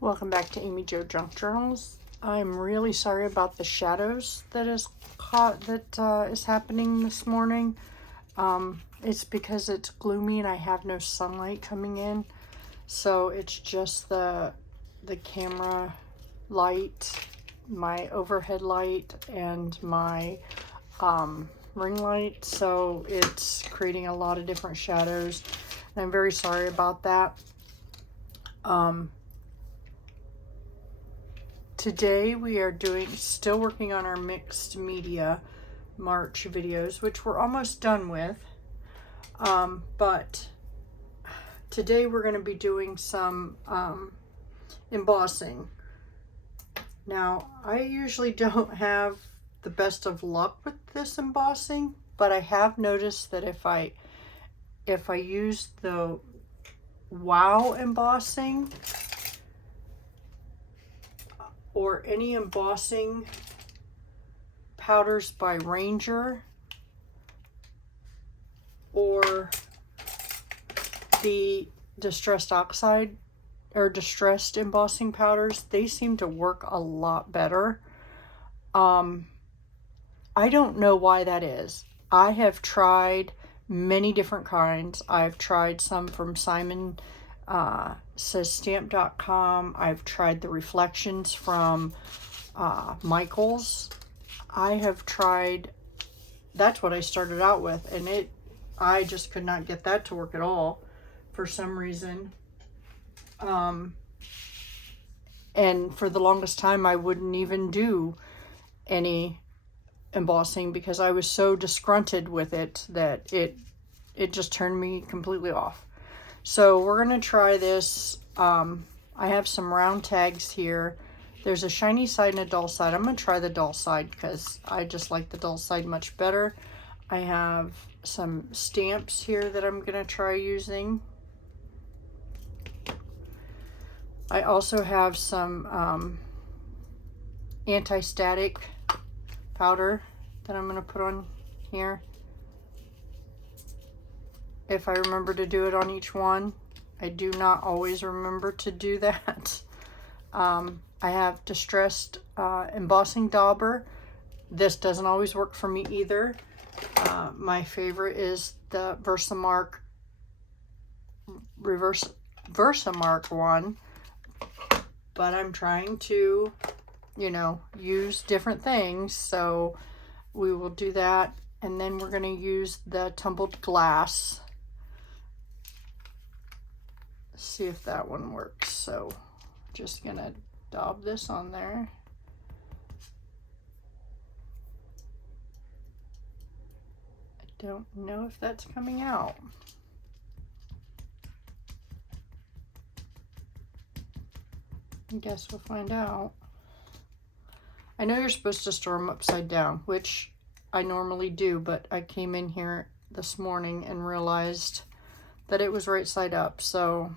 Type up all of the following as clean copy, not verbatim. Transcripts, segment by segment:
Welcome back to Amy Jo Junk Journals. I'm really sorry about the shadows that is happening this morning. It's because it's gloomy and I have no sunlight coming in, so it's just the camera light, my overhead light, and my ring light. So it's creating a lot of different shadows, and I'm very sorry about that. Today we are still working on our mixed media March videos, which we're almost done with. But today we're going to be doing some embossing. Now, I usually don't have the best of luck with this embossing, but I have noticed that if I use the Wow embossing or any embossing powders by Ranger or the distressed oxide or distressed embossing powders, they seem to work a lot better. I don't know why that is. I have tried many different kinds. I've tried some from Simon Says Stamp.com. I've tried the reflections from Michael's. I have tried, that's what I started out with, and I just could not get that to work at all for some reason. And for the longest time I wouldn't even do any embossing because I was so disgruntled with it that it just turned me completely off. So we're going to try this. I have some round tags here. There's a shiny side and a dull side. I'm going to try the dull side because I just like the dull side much better. I have some stamps here that I'm going to try using. I also have some anti-static powder that I'm going to put on here. If I remember to do it on each one. I do not always remember to do that. I have distressed embossing dauber. This doesn't always work for me either. My favorite is the Versamark Versamark one, but I'm trying to, use different things, so we will do that. And then we're going to use the tumbled glass. See if that one works. So just gonna daub this on there. I don't know if that's coming out. I guess we'll find out. I know you're supposed to store them upside down, which I normally do, but I came in here this morning and realized that it was right side up, so,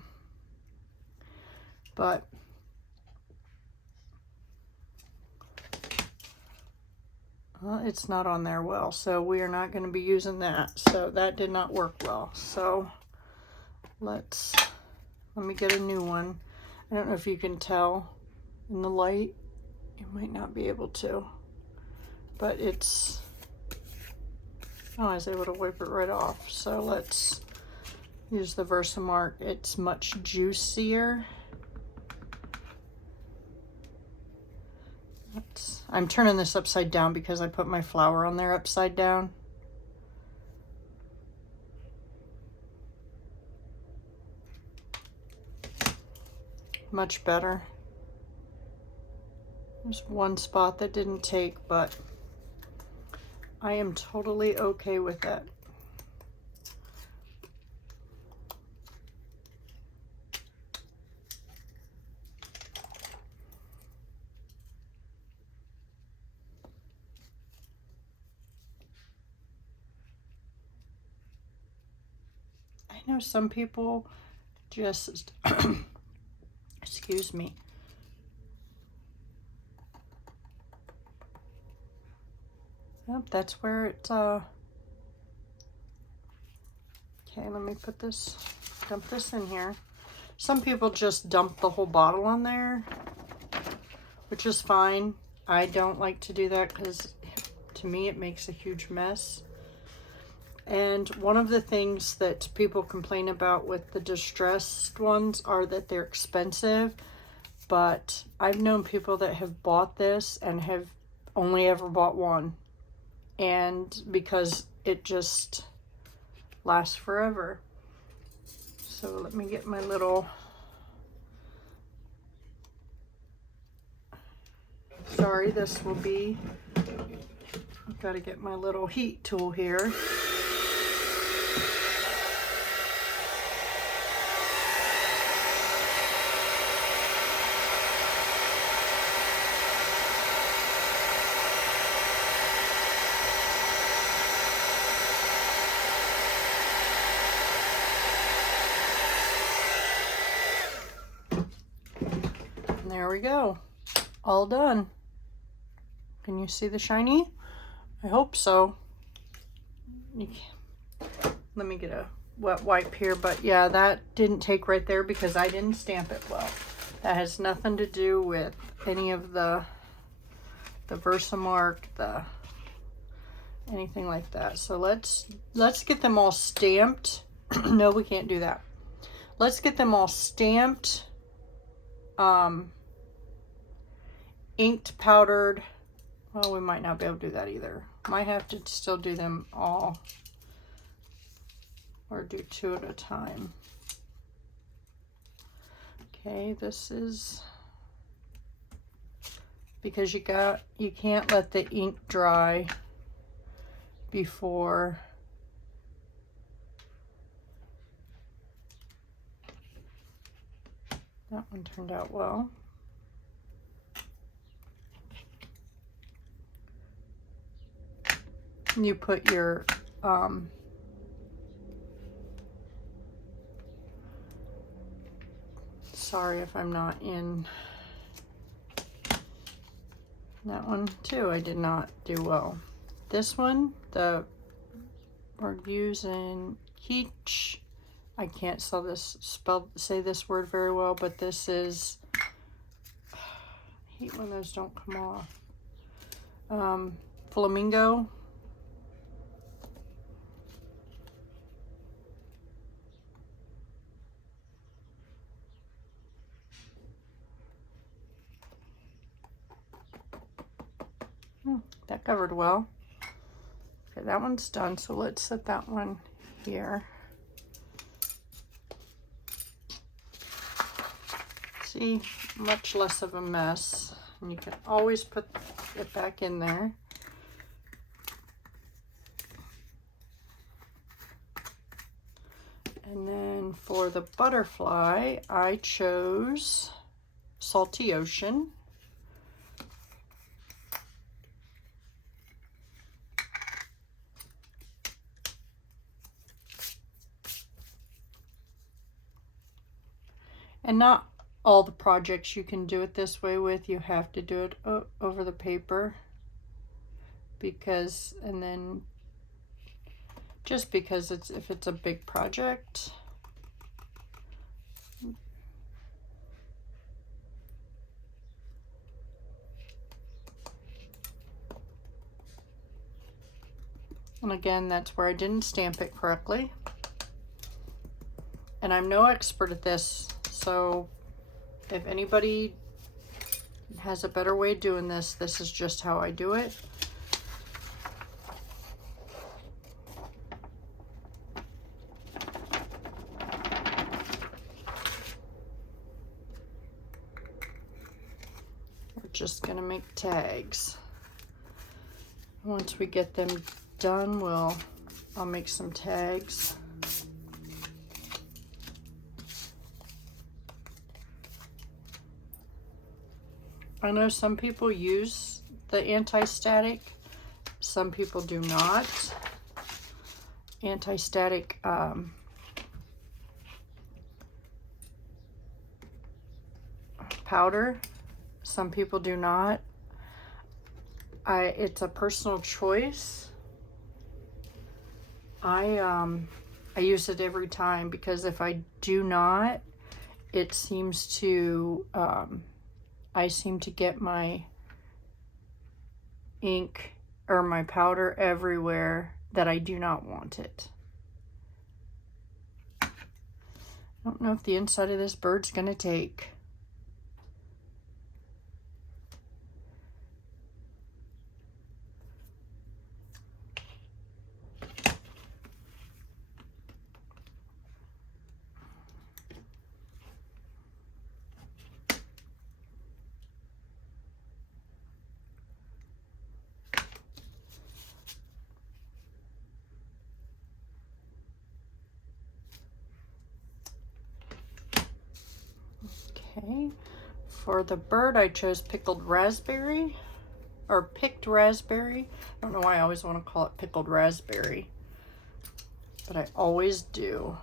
but well, it's not on there well, so we are not going to be using that. So that did not work well. So let me get a new one. I don't know if you can tell in the light. You might not be able to, but it's, oh, I was able to wipe it right off. So let's use the Versamark. It's much juicier. I'm turning this upside down because I put my flower on there upside down. Much better. There's one spot that didn't take, but I am totally okay with that. I know some people just, excuse me. Yep, that's where it, okay, let me dump this in here. Some people just dump the whole bottle on there, which is fine. I don't like to do that because to me it makes a huge mess. And one of the things that people complain about with the distressed ones are that they're expensive. But I've known people that have bought this and have only ever bought one. And because it just lasts forever. So let me get my little, sorry, this will be, I've got to get my little heat tool here. And there we go, all done. Can you see the shiny? I hope so. Let me get a wet wipe here, but yeah, that didn't take right there because I didn't stamp it well. That has nothing to do with any of the Versamark, anything like that. So let's get them all stamped. No, we can't do that. Let's get them all stamped, inked, powdered. Well, we might not be able to do that either. Might have to still do them all, or do 2 at a time. Okay, this is because you can't let the ink dry before that one turned out well. You put your sorry if I'm not in that one too. I did not do well. This one, we're using Keach. I can't say this word very well, but this is, I hate when those don't come off. Flamingo. That covered well. Okay, that one's done, so let's set that one here. See, much less of a mess. And you can always put it back in there. And then for the butterfly, I chose Salty Ocean. And not all the projects you can do it this way with. You have to do it over the paper because, and then just because if it's a big project. And again, that's where I didn't stamp it correctly. And I'm no expert at this, so if anybody has a better way of doing this, this is just how I do it. We're just gonna make tags. Once we get them done, I'll make some tags. I know some people use the anti-static, some people do not. Anti-static powder, some people do not. It's a personal choice. I use it every time because if I do not, it seems to, I seem to get my ink or my powder everywhere that I do not want it. I don't know if the inside of this bird's gonna take. Okay, for the bird I chose pickled raspberry, or picked raspberry. I don't know why I always want to call it pickled raspberry, but I always do.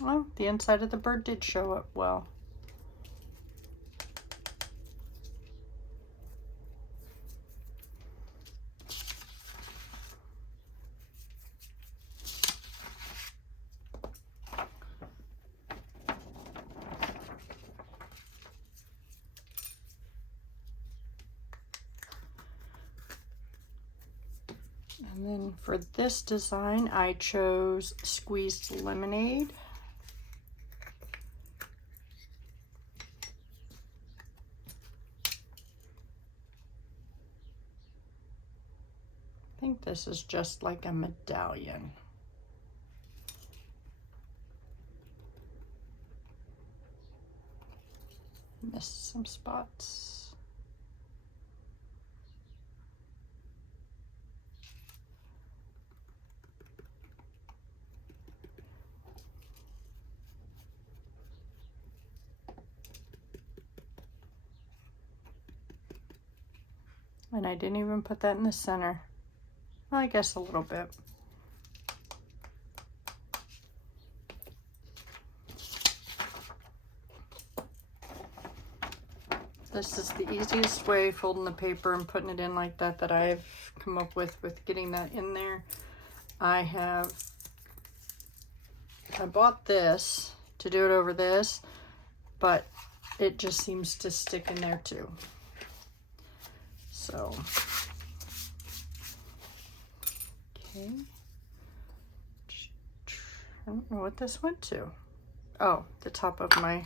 Oh, the inside of the bird did show up well. And then for this design, I chose squeezed lemonade. I think this is just like a medallion. Missed some spots. And I didn't even put that in the center. Well, I guess a little bit. This is the easiest way, folding the paper and putting it in like that, that I've come up with getting that in there. I bought this to do it over this, but it just seems to stick in there too. So, okay. I don't know what this went to. Oh, the top of my...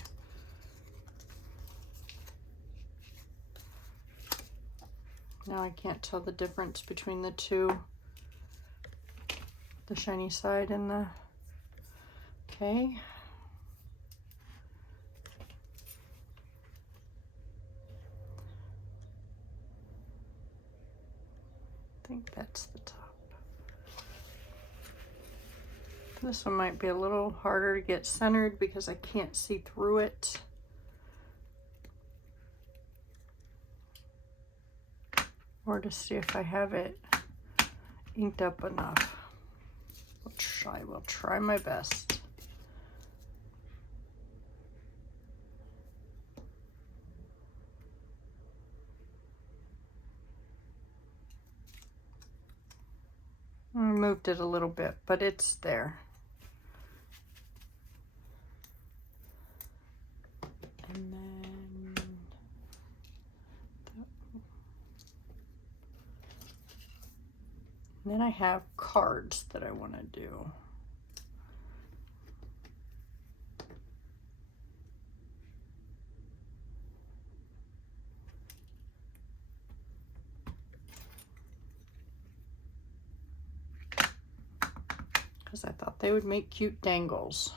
Now I can't tell the difference between the two. The shiny side and the... Okay. I think that's the top. This one might be a little harder to get centered because I can't see through it. Or to see if I have it inked up enough. I will try my best. I moved it a little bit, but it's there. And then I have cards that I want to do. Because I thought they would make cute dangles.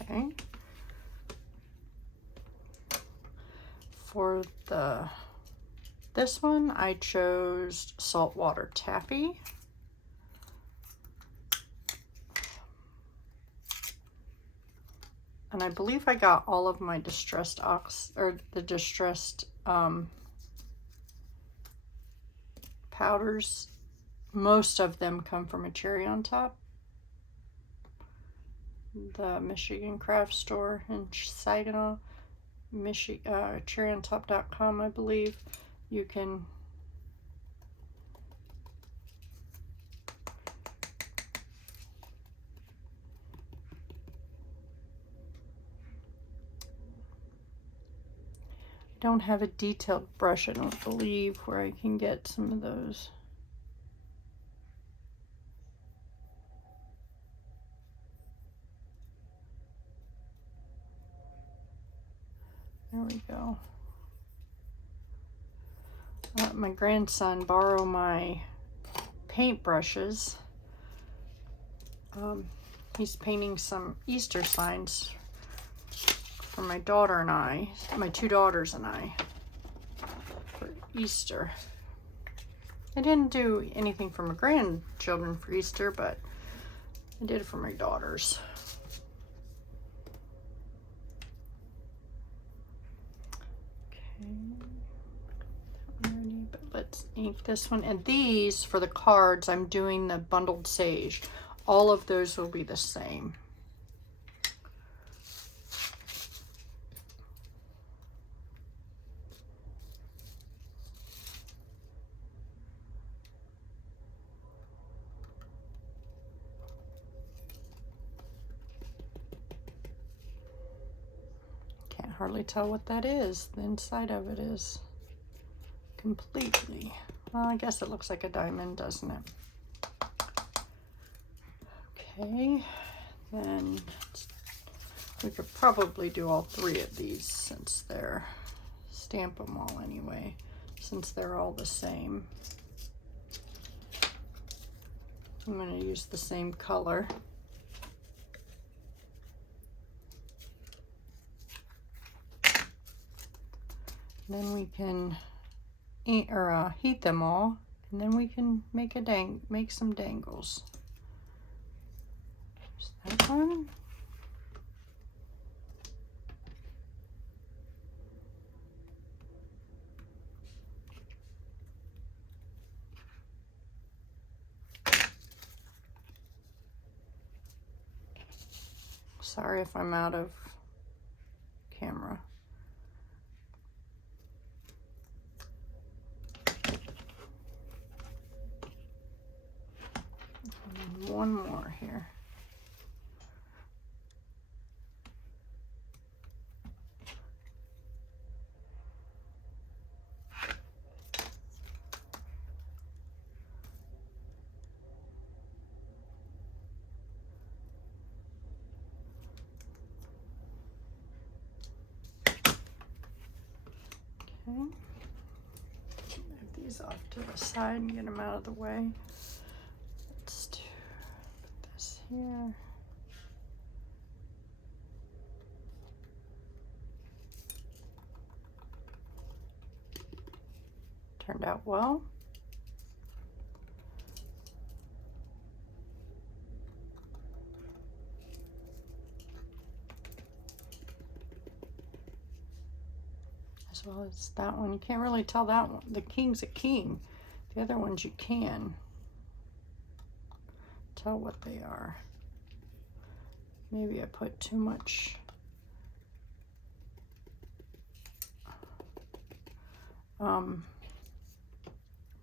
Okay. For this one, I chose saltwater taffy. And I believe I got all of my distressed powders most of them come from a cherry on top. The Michigan craft store in Saginaw, cherryontop.com, I believe. You can don't have a detailed brush, I don't believe, where I can get some of those. There we go. I let my grandson borrow my paint brushes. He's painting some Easter signs for my daughter and I, my two daughters and I, for Easter. I didn't do anything for my grandchildren for Easter, but I did it for my daughters. But let's ink this one. And these, for the cards, I'm doing the bundled sage. All of those will be the same. Can't hardly tell what that is. The inside of it is completely, well, I guess it looks like a diamond, doesn't it? Okay, then we could probably do all three of these since they're, stamp them all anyway, since they're all the same. I'm going to use the same color. Then we can heat them all, and then we can make some dangles. There's that one. Sorry if I'm out of camera. And one more here. Okay. Move these off to the side and get them out of the way. Let's put this here. Turned out well. As well as that one. You can't really tell that one. The king's a king. The other ones you can tell what they are. Maybe I put too much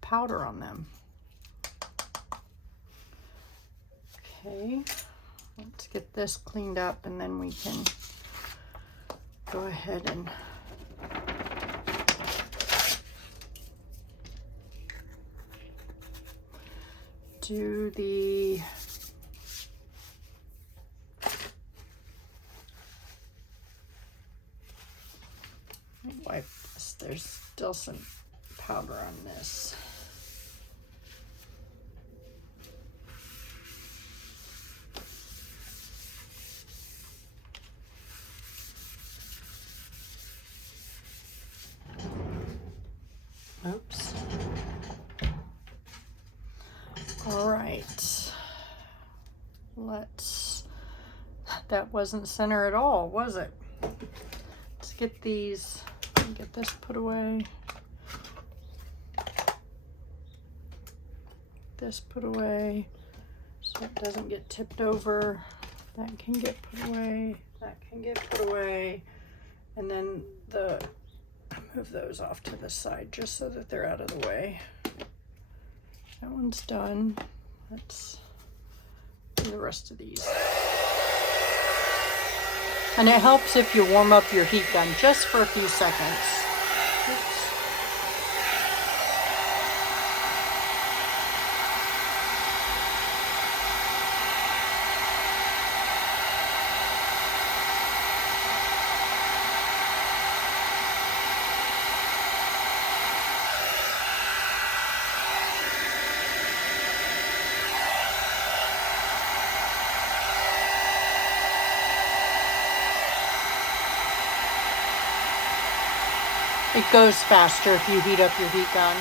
powder on them. Okay, let's get this cleaned up and then we can go ahead and do the wipe this. There's still some powder on this. Oops. All right. That wasn't center at all, was it? Let's get these, get this put away. this put away so it doesn't get tipped over. That can get put away. That can get put away. And then move those off to the side just so that they're out of the way. That one's done. Let's do the rest of these. And it helps if you warm up your heat gun just for a few seconds. Oops. It goes faster if you heat up your heat gun.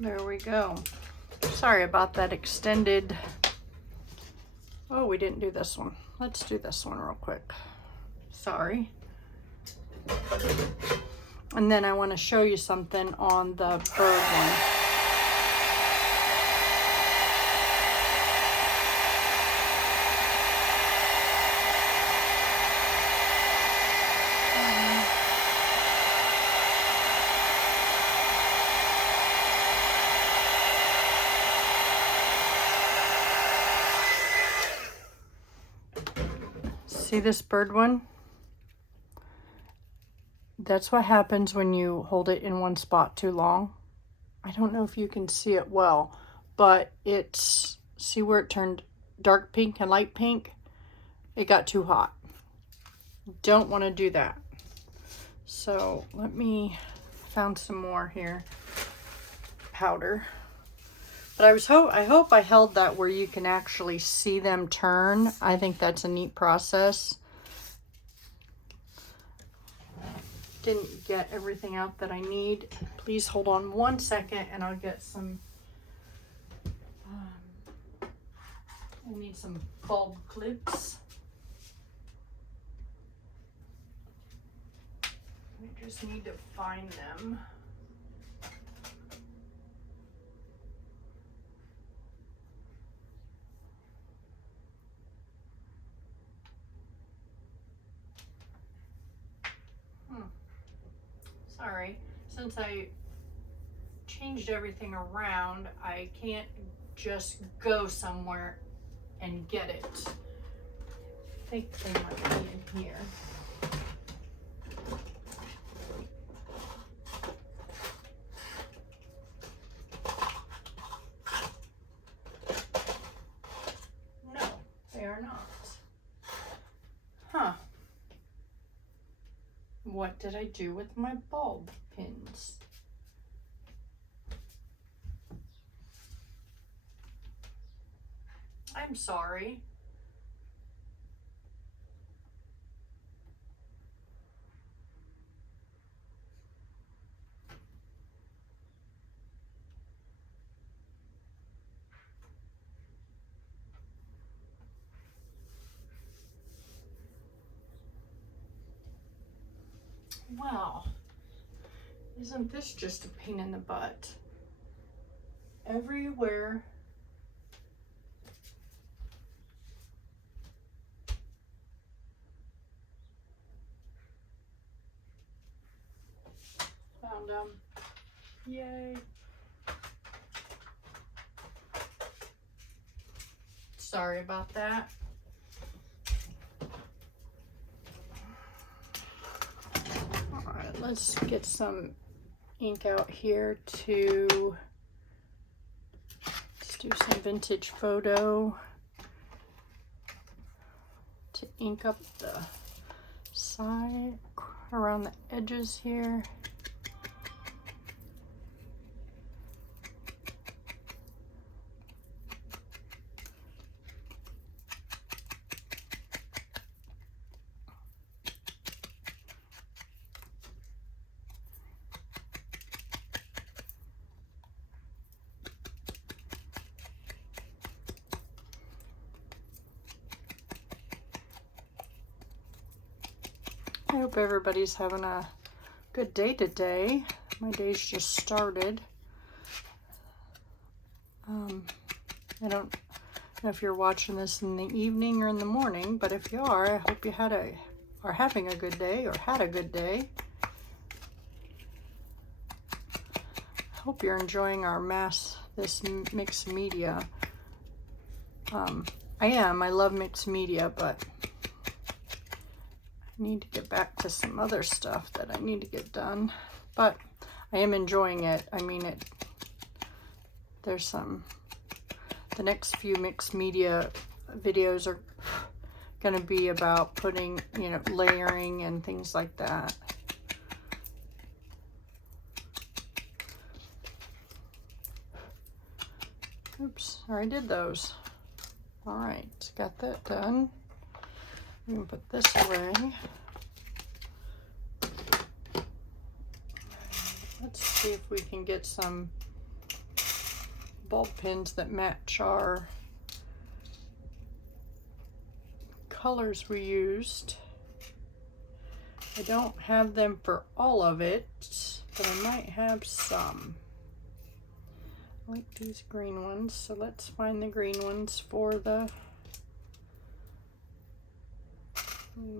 There we go. Sorry about that extended. Oh, we didn't do this one. Let's do this one real quick. Sorry. And then I want to show you something on the bird one. See this bird one? That's what happens when you hold it in one spot too long. I don't know if you can see it well, but it's, see where it turned dark pink and light pink? It got too hot. Don't want to do that. So let me, found some more here, powder. But I hope I held that where you can actually see them turn. I think that's a neat process. Didn't get everything out that I need. Please hold on one second and I'll get some, I need some bulb clips. I just need to find them. Sorry, since I changed everything around, I can't just go somewhere and get it. I think they might be in here. No, they are not. Huh. What did I do with my bulb pins? I'm sorry. Well, isn't this just a pain in the butt? Everywhere. Found them. Yay. Sorry about that. All right, let's get some ink out here to do some vintage photo to ink up the side around the edges here. I hope everybody's having a good day today. My day's just started. I don't know if you're watching this in the evening or in the morning, but if you are, I hope you are having a good day or had a good day. I hope you're enjoying this mixed media. I am. I love mixed media, but I need to get back to some other stuff that I need to get done, but I am enjoying it. I mean, the next few mixed media videos are going to be about putting, layering and things like that. Oops, I already did those. All right, got that done. We can put this away. Let's see if we can get some bulb pins that match our colors we used. I don't have them for all of it, but I might have some. I like these green ones, so let's find the green ones for the...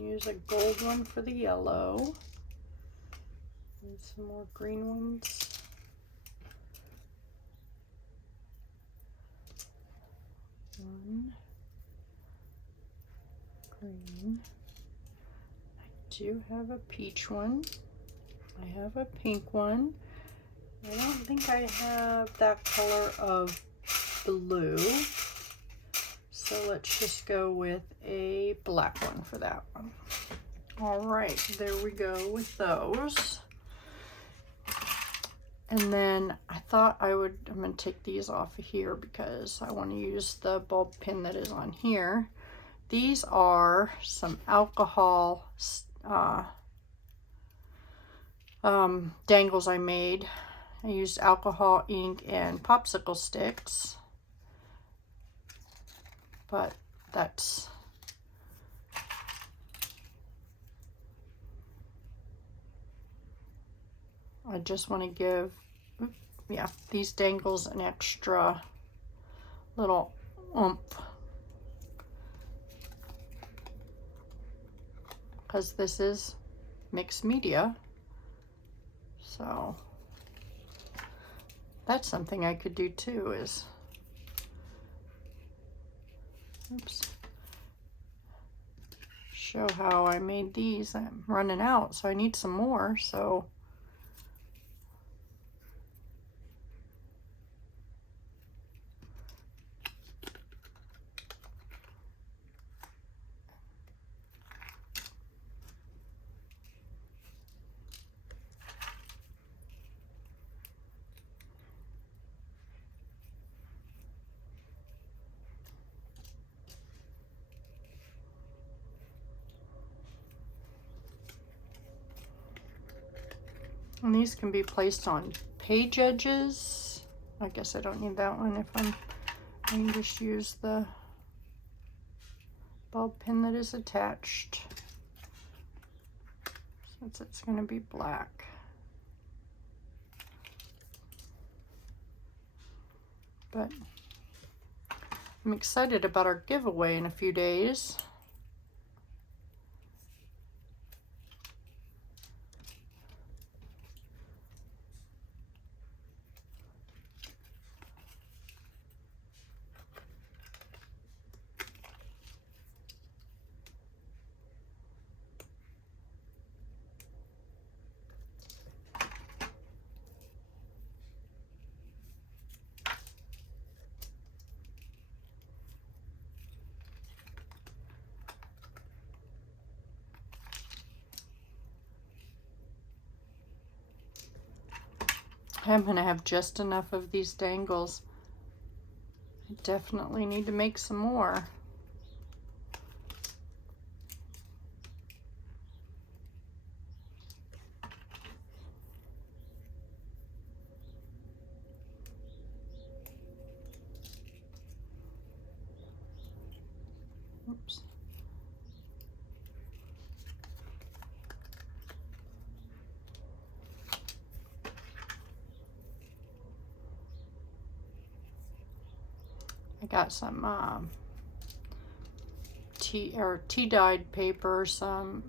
Use a gold one for the yellow. And some more green ones. One. Green. I do have a peach one. I have a pink one. I don't think I have that color of blue. So let's just go with a black one for that one. All right, there we go with those. And then I thought I'm gonna take these off of here because I want to use the bulb pin that is on here. These are some alcohol dangles I made. I used alcohol ink and popsicle sticks. But I just want to give, these dangles an extra little oomph. Because this is mixed media. So that's something I could do too, is, show how I made these. I'm running out, so I need some more. So And these can be placed on page edges. I guess I don't need that one if I can just use the bulb pin that is attached, since it's going to be black. But I'm excited about our giveaway in a few days. I'm going to have just enough of these dangles. I definitely need to make some more. Oops. I got some tea dyed paper, some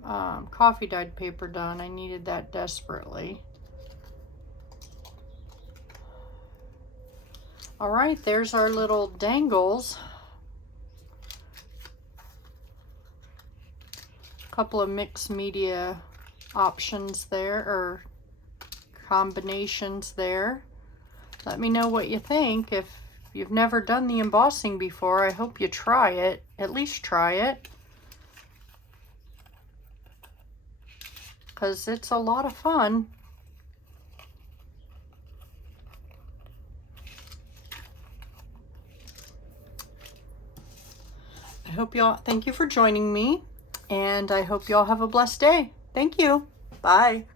coffee dyed paper done. I needed that desperately. All right, there's our little dangles. A couple of mixed media options there, or combinations there. Let me know what you think. If you've never done the embossing before, I hope you try it. At least try it, because it's a lot of fun. I hope y'all, thank you for joining me, and I hope y'all have a blessed day. Thank you. Bye.